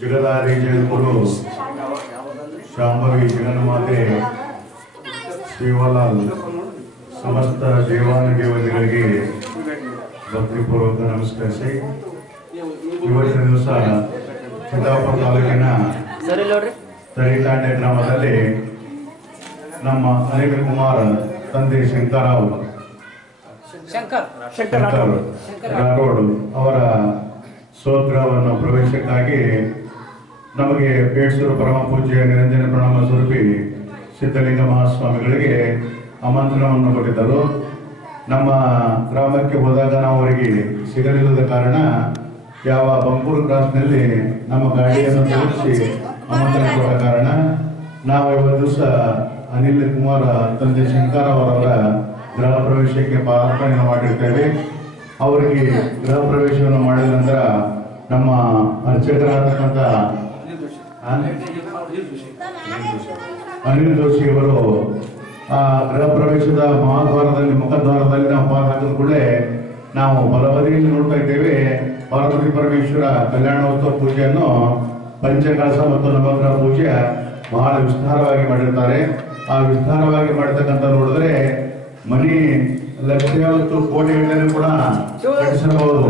ಜಗದಾದಿ ಜಗದ್ಗುರು ಶಾಂಭವಿ ಜಗನ್ಮಾತೆ ಶಿವಲಾಲ್ ಸಮಸ್ತ ದೇವಾನುದೇವತೆಗಳಿಗೆ ಭಕ್ತಿಪೂರ್ವಕ ನಮಸ್ಕರಿಸಿ ಇವತ್ತಿನ ದಿವಸ ಸಿದ್ದಾಪುರ ತಾಲೂಕಿನ ತರಿತಾಂಡೆ ಗ್ರಾಮದಲ್ಲಿ ನಮ್ಮ ಅನಿಲ್ ಕುಮಾರ್ ತಂದೆ ಶಂಕರ್ ರಾಠೋಡ್ ಅವರ ಸ್ವಗ್ರಹವನ್ನು ಪ್ರವೇಶಕ್ಕಾಗಿ ನಮಗೆ ಬೇಡ್ಸೂರು ಪರಮ ಪೂಜ್ಯ ನಿರಂಜನ ಪ್ರಣಾಮ ಸ್ವರೂಪಿ ಸಿದ್ಧಲಿಂಗ ಮಹಾಸ್ವಾಮಿಗಳಿಗೆ ಆಮಂತ್ರಣವನ್ನು ಕೊಟ್ಟಿದ್ದರು. ನಮ್ಮ ಗ್ರಾಮಕ್ಕೆ ಹೋದಾಗ ನಾವು ಅವರಿಗೆ ಸಿಗಲಿಲ್ಲದ ಕಾರಣ ಯಾವ ಬಂಪೂರ್ ಕ್ರಾಸ್ನಲ್ಲಿ ನಮ್ಮ ಗಾಡಿಯನ್ನು ತಲುಪಿಸಿ ಆಮಂತ್ರಣ ಕೊಟ್ಟ ಕಾರಣ ನಾವು ಇವತ್ತು ದಿವಸ ಅನಿಲ್ ಕುಮಾರ್ ತಂದೆ ಶಂಕರ್ ಅವರವರ ಗೃಹ ಪ್ರವೇಶಕ್ಕೆ ಪಾದಾರ್ಪಣೆಯನ್ನು ಮಾಡಿರ್ತೇವೆ. ಅವರಿಗೆ ಗೃಹ ಪ್ರವೇಶವನ್ನು ಮಾಡಿದ ನಂತರ ನಮ್ಮ ಅರ್ಚಕರಾದಂಥ ಅನಿಲ್ ಜೋಶಿ ಅವರು ಆ ಗೃಹ ಪ್ರವೇಶದ ಮಹಾದ್ವಾರದಲ್ಲಿ ಮುಖದ್ವಾರದಲ್ಲಿ ನಾವು ಪಾದ ಹಾಕಿದ ಕೂಡಲೇ ನಾವು ಬಲಬದಿಯಲ್ಲಿ ನೋಡ್ತಾ ಇದ್ದೇವೆ. ಪಾರ್ವತಿ ಪರಮೇಶ್ವರ ಕಲ್ಯಾಣೋತ್ಸವ ಪೂಜೆಯನ್ನು ಪಂಚಕಳಸ ಮತ್ತು ನವಗ್ರಹ ಪೂಜೆ ಬಹಳ ವಿಸ್ತಾರವಾಗಿ ಮಾಡಿರ್ತಾರೆ. ಆ ವಿಸ್ತಾರವಾಗಿ ಮಾಡತಕ್ಕಂಥ ನೋಡಿದ್ರೆ ಮನಿ ಲಕ್ಷ ಮತ್ತು ಕೋಟಿಗಟ್ಟಲೆ ಕೂಡ ಕಟ್ಟಿಸಬಹುದು.